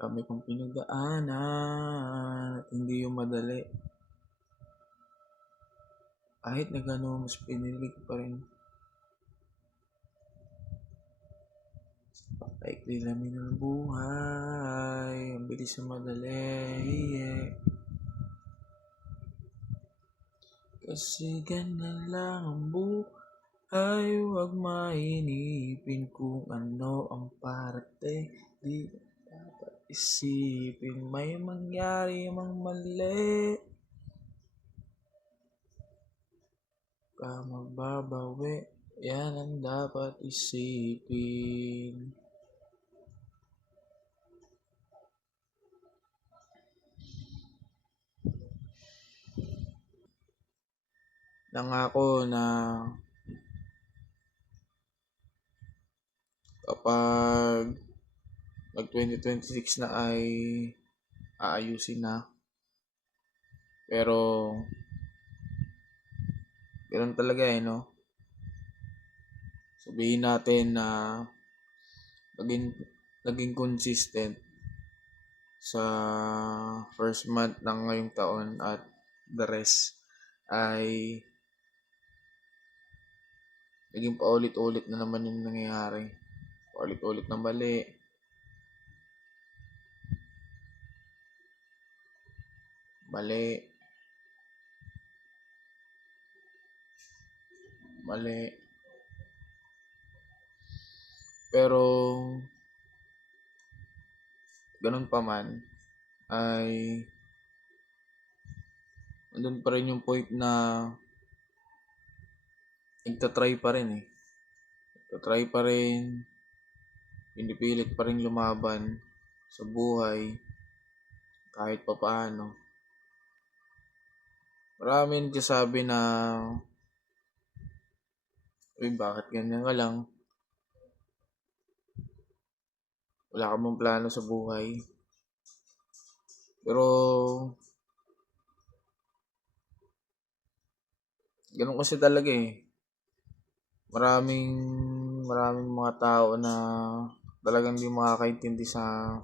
Dami kong pinagdaanan at hindi yung madali. Kahit na gano'n, mas pinili ko pa rin. Paikli namin ng buhay, ang bilis na madali, yeah. Kasi ganyan lang ang buhay, huwag mainipin kung ano ang parating. Di dapat isipin, may mangyari mang mali. Ka magbabawi, yan ang dapat isipin. Nangako na kapag mag 2026 na ay aayusin na. Pero ganoon talaga no. Sabihin natin na naging consistent sa first month ng ngayong taon at the rest ay naging paulit-ulit na naman yung nangyayari. Paulit-ulit na mali. Mali. Mali. Pero ganun pa man ay andun pa rin yung point na nagtatry pa rin eh. Nagtatry pa rin, pinipilit pa rin lumaban sa buhay kahit pa paano. Marami nagsasabi na uy, bakit ganyan ka lang? Wala ka mong plano sa buhay. Pero ganun kasi talaga eh. Maraming mga tao na talagang hindi makakaintindi sa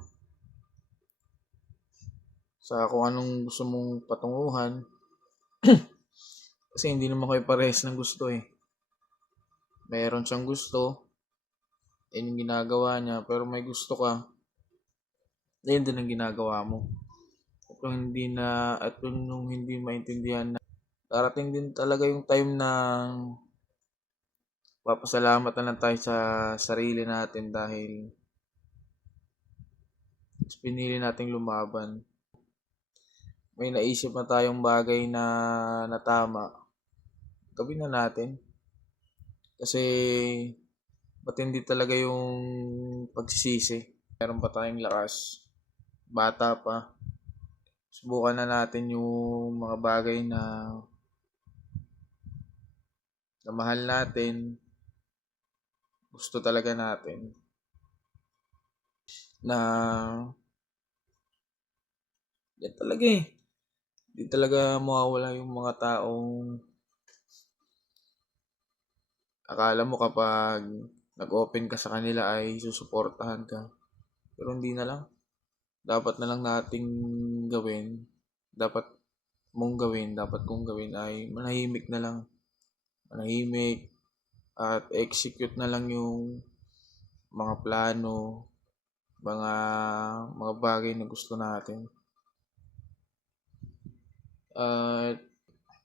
kung anong gusto mong patunguhan. Kasi hindi naman kayo parehas ng gusto eh. Meron siyang gusto, yun yung ginagawa niya, pero may gusto ka, yun din ang ginagawa mo. At yung hindi maintindihan na, darating din talaga yung time na papasalamat na lang tayo sa sarili natin dahil pinili nating lumaban. May naisip na tayong bagay na tama, gawin na natin. Kasi matindi talaga yung pagsisisi. Meron pa tayong lakas. Bata pa. Subukan na natin yung mga bagay na mahal natin. Gusto talaga natin. Na yan talaga eh. Hindi talaga mawawala yung mga taong akala mo kapag nag-open ka sa kanila ay susuportahan ka. Pero hindi na lang. Dapat na lang nating gawin. Dapat kong gawin ay manahimik na lang. Manahimik at execute na lang yung mga plano, mga bagay na gusto natin.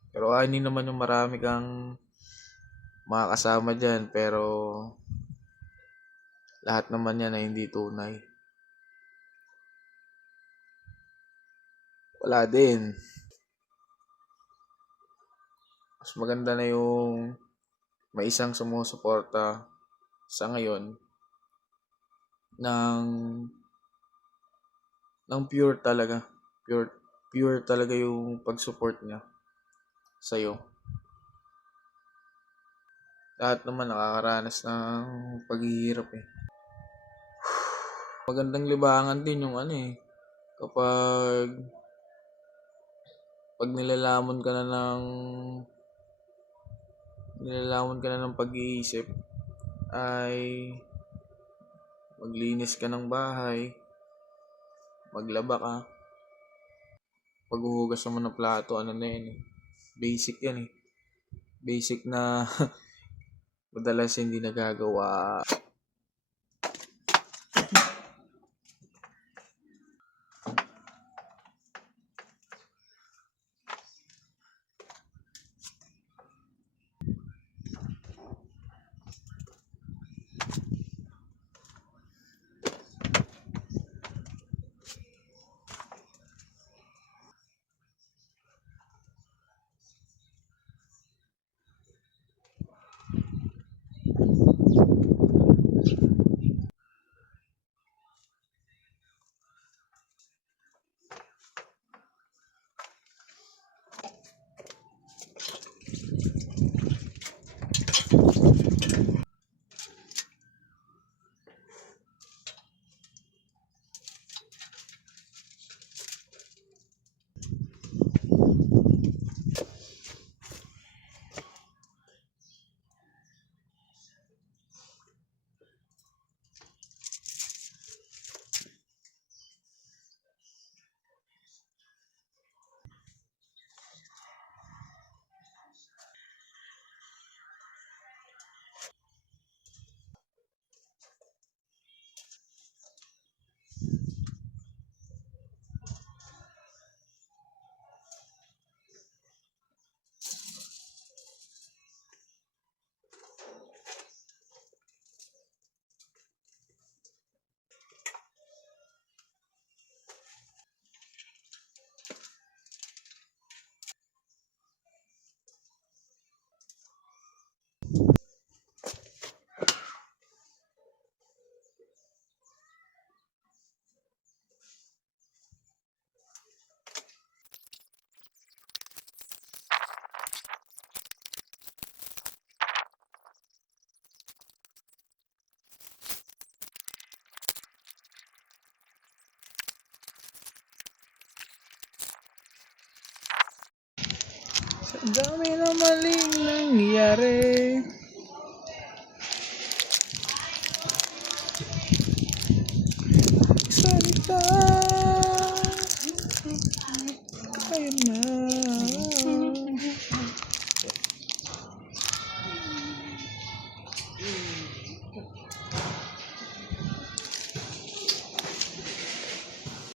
Pero ani naman yung marami kang mga kasama dyan, pero lahat naman yan ay hindi tunay. Wala din. Mas maganda na yung may isang sumusuporta sa ngayon ng pure talaga. Pure talaga yung pag-support niya sa'yo. Lahat naman nakakaranas ng paghihirap eh. Magandang libangan din yung kapag nilalaman ka na ng pag-iisip ay maglinis ka ng bahay, maglaba ka. Paghuhugas naman ng plato, ano na yan eh. Basic yan eh. Basic na madalas hindi nagagawa. Sa dami na maling nangyari, salita, kayo na.